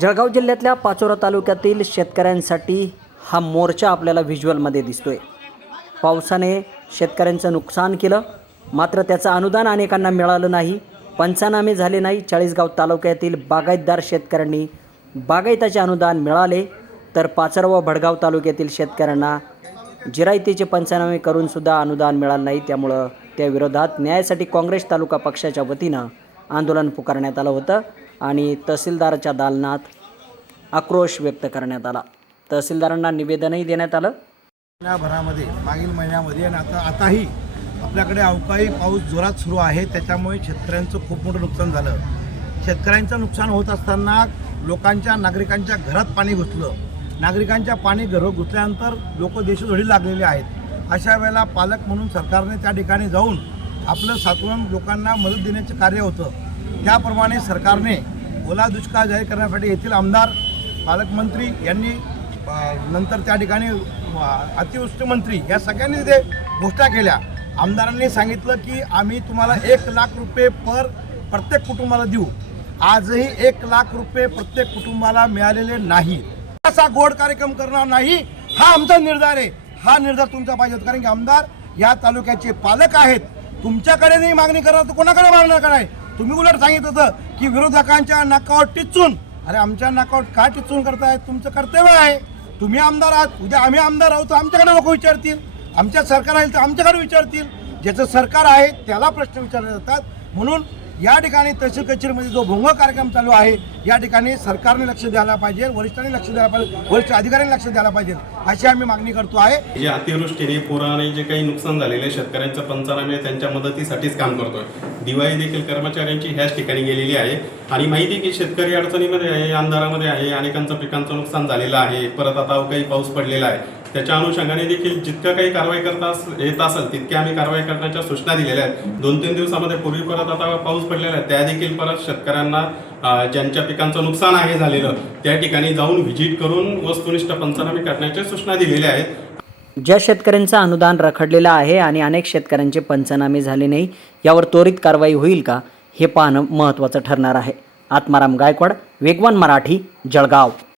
जळगाव जिल्ह्यातल्या पाचोरा तालुक्यातील शेतकऱ्यांसाठी हा मोर्चा आपल्याला व्हिज्युअलमध्ये दिसतो आहे पावसाने शेतकऱ्यांचं नुकसान केलं मात्र त्याचं अनुदान अनेकांना मिळालं नाही पंचनामे झाले नाही. चाळीसगाव तालुक्यातील बागायतदार शेतकऱ्यांनी बागायताचे अनुदान मिळाले तर पाचरा व भडगाव तालुक्यातील शेतकऱ्यांना जिरायतीचे पंचनामे करूनसुद्धा अनुदान मिळालं नाही. त्यामुळं त्या विरोधात न्यायासाठी काँग्रेस तालुका पक्षाच्या वतीनं आंदोलन पुकारण्यात आलं होतं. आणि तहसीलदाराच्या दालनात आक्रोश व्यक्त करण्यात आला. तहसीलदारांना निवेदनही देण्यात आलं. महिन्याभरामध्ये मागील महिन्यामध्ये आणि आता आताही आपल्याकडे अवकाळी पाऊस जोरात सुरू आहे. त्याच्यामुळे शेतकऱ्यांचं खूप मोठं नुकसान झालं. शेतकऱ्यांचं नुकसान होत असताना लोकांच्या नागरिकांच्या घरात पाणी घुसलं. नागरिकांच्या पाणी घर घुसल्यानंतर लोक देशोधडी लागलेले आहेत. अशा वेळेला पालक म्हणून सरकारने त्या ठिकाणी जाऊन आपलं सातवण लोकांना मदत देण्याचं कार्य होतं. त्याप्रमाणे सरकारने ओला दुष्काळ जाहीर करण्यासाठी येथील आमदार पालकमंत्री यांनी नंतर त्या ठिकाणी अ, अतिवृष्टी मंत्री या सगळ्यांनी तिथे घोषणा केल्या. आमदारांनी सांगितलं की आम्ही तुम्हाला एक लाख रुपये पर प्रत्येक कुटुंबाला देऊ. आजही एक लाख रुपये प्रत्येक कुटुंबाला मिळालेले नाही. असा गोड कार्यक्रम करणार नाही हा आमचा निर्धार आहे. हा निर्धार तुमचा पाहिजे होता. कारण की आमदार या तालुक्याचे पालक आहेत. तुमच्याकडे नाही मागणी करणार तर कोणाकडे मागणार काय तुम्ही उलट सांगितलं होतं की विरोधकांच्या नाकावर टिचून. अरे आमच्या नाकावर का टिचून करताय? तुमचं कर्तव्य आहे. तुम्ही आमदार आहात. उद्या आम्ही आमदार आहोत तर आमच्याकडे लोक विचारतील. आमच्या सरकार आहे तर आमच्याकडे विचारतील. ज्याचं सरकार आहे त्याला प्रश्न विचारले जातात. म्हणून या ठिकाणी तहसील कचेरीमध्ये जो भोंग कार्यक्रम चालू आहे या ठिकाणी सरकारने लक्ष द्यायला पाहिजे वरिष्ठांनी लक्ष द्यायला पाहिजे वरिष्ठ अधिकाऱ्यांनी लक्ष द्यायला पाहिजे अशी आम्ही मागणी करतो आहे. जे अतिवृष्टीने पुराने जे काही नुकसान झालेले शेतकऱ्यांचं पंचनामे त्यांच्या मदतीसाठीच काम करतोय. दिवाळी देखील कर्मचाऱ्यांची ह्याच ठिकाणी गेलेली आहे. आणि माहिती आहे की शेतकरी अडचणीमध्ये आहे अंधारामध्ये आहे अनेकांचं पिकांचं नुकसान झालेलं आहे परत आता काही पाऊस पडलेला आहे. त्याच्या अनुषंगाने देखील जितकं काही कारवाई करता येत असेल तितक्या आम्ही कारवाई करण्याच्या सूचना दिलेल्या आहेत. दोन तीन दिवसामध्ये पूर्वी परत आता पाऊस पडलेला आहे त्या देखील परत शेतकऱ्यांना ज्यांच्या पिकांचं नुकसान आहे झालेलं त्या ठिकाणी जाऊन व्हिजिट करून वस्तुनिष्ठ पंचनामे करण्याच्या सूचना दिलेल्या आहेत. ज्या शेतकऱ्यांचं अनुदान रखडलेलं आहे आणि अनेक शेतकऱ्यांचे पंचनामे झाले नाही यावर त्वरित कारवाई होईल का? हे पाहणं महत्त्वाचं ठरणार आहे. आत्माराम गायकवाड वेगवान मराठी जळगाव.